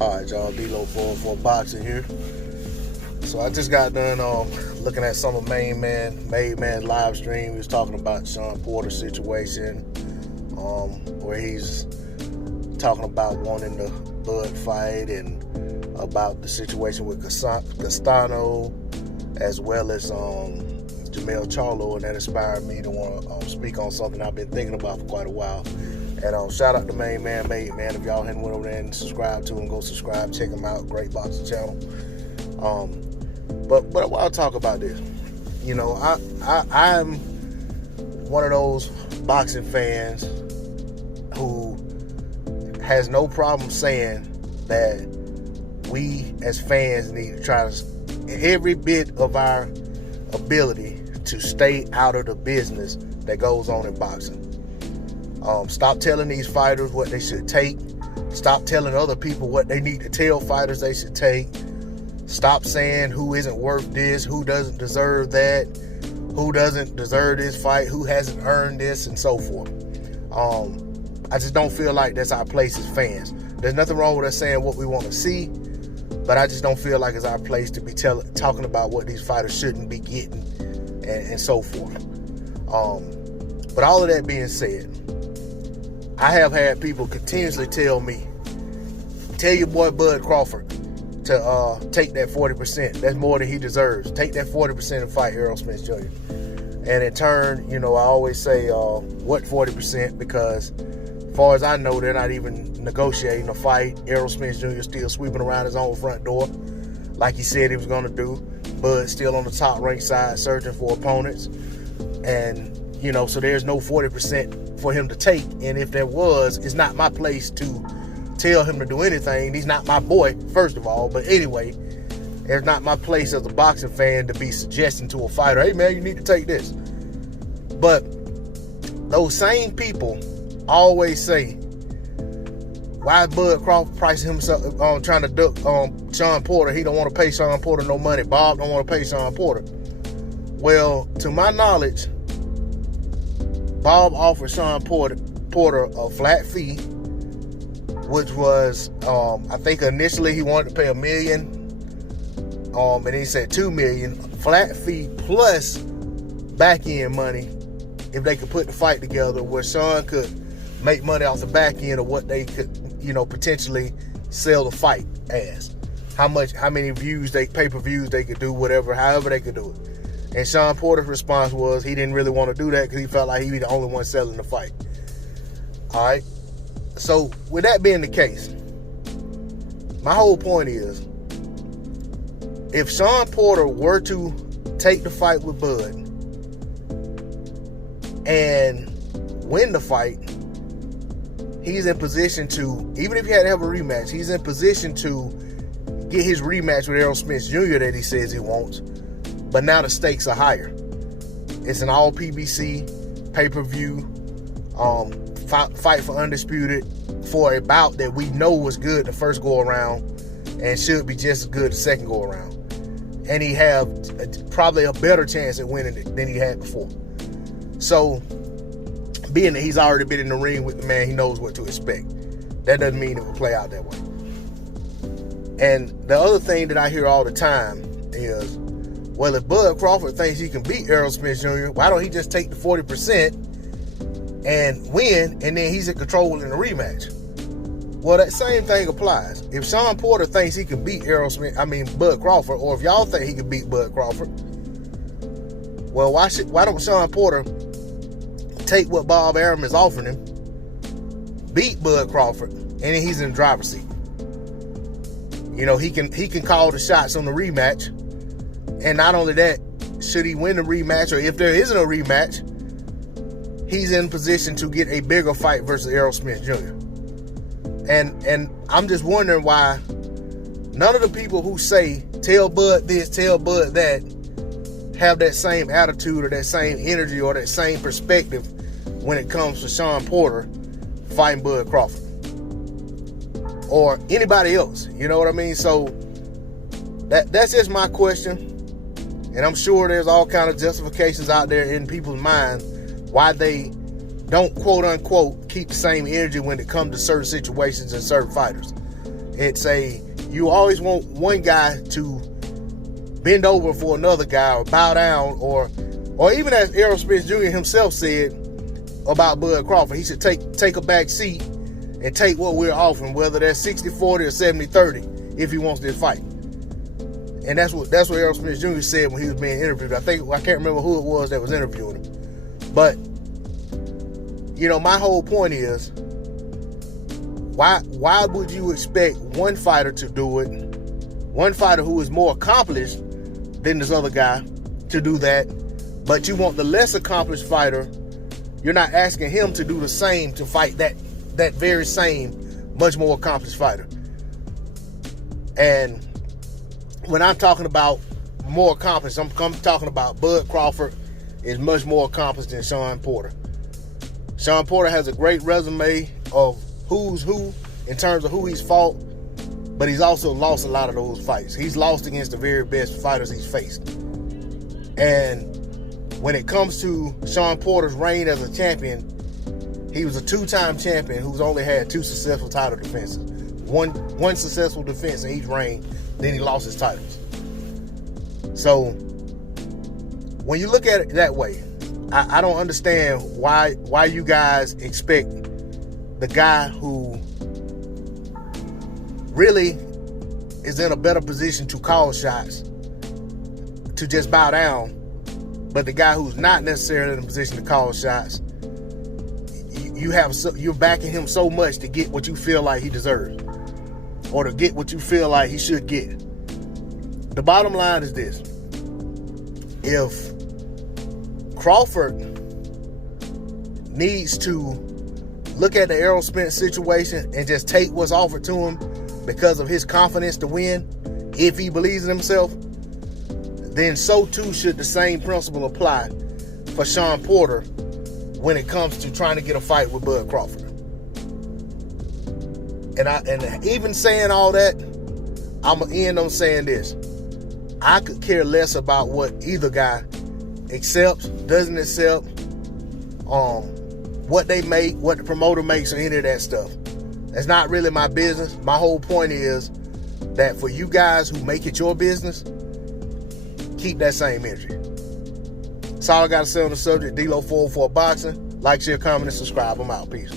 Alright, y'all, D-Lo for boxing here. So I just got done looking at some of Made Man live stream. He was talking about Shawn Porter's situation, where he's talking about wanting the Bud fight and about the situation with Castano, as well as Jamel Charlo, and that inspired me to want to speak on something I've been thinking about for quite a while. And shout out to Made Man. If y'all hadn't went over there and subscribed to him, go subscribe, check him out. Great boxing channel. But while I talk about this, you know, I'm one of those boxing fans who has no problem saying that we as fans need to try to every bit of our ability to stay out of the business that goes on in boxing. Stop telling these fighters what they should take. Stop telling other people what they need to tell fighters they should take. Stop saying who isn't worth this, who doesn't deserve that, who doesn't deserve this fight, who hasn't earned this, and so forth. I just don't feel like that's our place as fans. There's nothing wrong with us saying what we want to see, but I just don't feel like it's our place to be talking about what these fighters shouldn't be getting and so forth. But all of that being said, I have had people continuously tell me, tell your boy Bud Crawford to take that 40%. That's more than he deserves. Take that 40% and fight Errol Spence Jr. And in turn, you know, I always say, what 40%? Because as far as I know, they're not even negotiating a fight. Errol Spence Jr. still sweeping around his own front door like he said he was going to do. Bud still on the top rank side searching for opponents. And, you know, so there's no 40% for him to take. And if there was, it's not my place to tell him to do anything. He's not my boy, first of all. But anyway, it's not my place as a boxing fan to be suggesting to a fighter, hey man, you need to take this. But those same people always say, why is Bud Crawford pricing himself trying to duck Shawn Porter? He don't want to pay Shawn Porter no money. Bob don't want to pay Shawn Porter. Well, to my knowledge, Bob offered Shawn Porter a flat fee, which was, I think initially he wanted to pay $1 million, and he said $2 million, flat fee plus back end money if they could put the fight together, where Shawn could make money off the back end of what they could, you know, potentially sell the fight as. How many views pay-per-views they could do, however they could do it. And Shawn Porter's response was he didn't really want to do that because he felt like he'd be the only one selling the fight. All right. So with that being the case, my whole point is, if Shawn Porter were to take the fight with Bud and win the fight, he's in position to, even if he had to have a rematch, he's in position to get his rematch with Errol Spence Jr. that he says he wants. But now the stakes are higher. It's an all PBC pay-per-view fight for undisputed for a bout that we know was good the first go around and should be just as good the second go around. And he have probably a better chance at winning it than he had before. So, being that he's already been in the ring with the man, he knows what to expect. That doesn't mean it will play out that way. And the other thing that I hear all the time is, well, if Bud Crawford thinks he can beat Errol Spence Jr., why don't he just take the 40% and win, and then he's in control in the rematch? Well, that same thing applies. If Shawn Porter thinks he can beat Bud Crawford, or if y'all think he can beat Bud Crawford, well, why don't Shawn Porter take what Bob Arum is offering him, beat Bud Crawford, and then he's in the driver's seat? You know, he can call the shots on the rematch. And not only that, should he win the rematch, or if there isn't a rematch, he's in position to get a bigger fight versus Errol Spence Jr. And I'm just wondering why none of the people who say, tell Bud this, tell Bud that, have that same attitude or that same energy or that same perspective when it comes to Shawn Porter fighting Bud Crawford. Or anybody else, you know what I mean? So that's just my question. And I'm sure there's all kind of justifications out there in people's minds why they don't, quote unquote, keep the same energy when it comes to certain situations and certain fighters. You always want one guy to bend over for another guy or bow down, or even as Errol Spence Jr. himself said about Bud Crawford, he should take a back seat and take what we're offering, whether that's 60-40 or 70-30, if he wants this fight. And that's what Errol Spence Jr. said when he was being interviewed. I can't remember who it was that was interviewing him. But, my whole point is, why would you expect one fighter to do it, one fighter who is more accomplished than this other guy to do that, but you want the less accomplished fighter, you're not asking him to do the same to fight that very same, much more accomplished fighter. And when I'm talking about more accomplished, I'm talking about Bud Crawford is much more accomplished than Shawn Porter. Shawn Porter has a great resume of who's who in terms of who he's fought, but he's also lost a lot of those fights. He's lost against the very best fighters he's faced. And when it comes to Shawn Porter's reign as a champion, he was a two-time champion who's only had 2 successful title defenses. One successful defense in each reign, then he lost his titles. So when you look at it that way, I don't understand why you guys expect the guy who really is in a better position to call shots to just bow down, but the guy who's not necessarily in a position to call shots, you're backing him so much to get what you feel like he deserves, or to get what you feel like he should get. The bottom line is this: if Crawford needs to look at the Errol Spence situation and just take what's offered to him because of his confidence to win, if he believes in himself, then so too should the same principle apply for Shawn Porter when it comes to trying to get a fight with Bud Crawford. And even saying all that, I'm going to end on saying this: I could care less about what either guy accepts, doesn't accept, what they make, what the promoter makes, or any of that stuff. That's not really my business. My whole point is that for you guys who make it your business, keep that same energy. That's all I got to say on the subject. D-Lo 404 Boxing. Like, share, comment, and subscribe. I'm out. Peace.